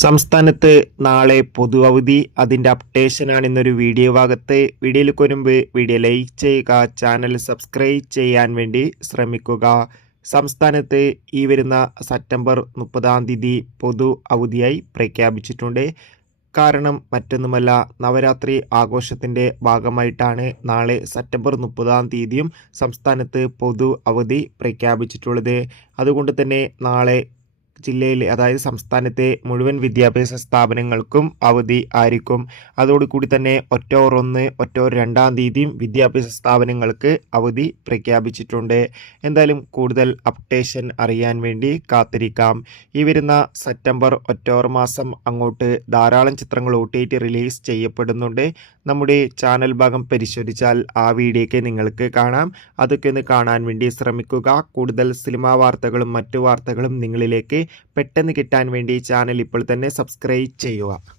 സംസ്ഥാനത്ത് നാളെ പൊതു അവധി അതിന്റെ അപ്ഡേഷനാണ് ഇന്നൊരു വീഡിയോ ഭാഗത്ത്. വീഡിയോയിൽ കൊരുമ്പ് വീഡിയോ ലൈക്ക് ചെയ്യുക ചാനൽ സബ്സ്ക്രൈബ് ചെയ്യാൻ വേണ്ടി ശ്രമിക്കുക. സംസ്ഥാനത്ത് ഈ വരുന്ന സെപ്റ്റംബർ മുപ്പതാം തീയതി പൊതു അവധിയായി പ്രഖ്യാപിച്ചിട്ടുണ്ട്. കാരണം മറ്റൊന്നുമല്ല നവരാത്രി ആഘോഷത്തിന്റെ ഭാഗമായിട്ടാണ് നാളെ സെപ്റ്റംബർ മുപ്പതാം തീയതിയും സംസ്ഥാനത്ത് പൊതു അവധി പ്രഖ്യാപിച്ചിട്ടുള്ളത്. അതുകൊണ്ട് തന്നെ നാളെ ജില്ലയിലെ അതായത് സംസ്ഥാനത്തെ മുഴുവൻ വിദ്യാഭ്യാസ സ്ഥാപനങ്ങൾക്കും അവധി ആയിരിക്കും. അതോടുകൂടി തന്നെ ഒറ്റോർ ഒന്ന് ഒറ്റോർ രണ്ടാം തീയതിയും വിദ്യാഭ്യാസ സ്ഥാപനങ്ങൾക്ക് അവധി പ്രഖ്യാപിച്ചിട്ടുണ്ട്. എന്തായാലും കൂടുതൽ അപ്ഡേഷൻ അറിയാൻ വേണ്ടി കാത്തിരിക്കാം. ഈ വരുന്ന സെപ്റ്റംബർ ഒറ്റോർ മാസം അങ്ങോട്ട് ധാരാളം ചിത്രങ്ങൾ ഒ റിലീസ് ചെയ്യപ്പെടുന്നുണ്ട്. നമ്മുടെ ചാനൽ ഭാഗം പരിശോധിച്ചാൽ ആ വീഡിയോയ്ക്ക് നിങ്ങൾക്ക് കാണാം. അതൊക്കെ ഒന്ന് കാണാൻ വേണ്ടി ശ്രമിക്കുക. കൂടുതൽ സിനിമാ വാർത്തകളും മറ്റു വാർത്തകളും നിങ്ങളിലേക്ക് പെട്ടെന്ന് കിട്ടാൻ വേണ്ടി ചാനൽ ഇപ്പോൾ തന്നെ സബ്സ്ക്രൈബ് ചെയ്യുക.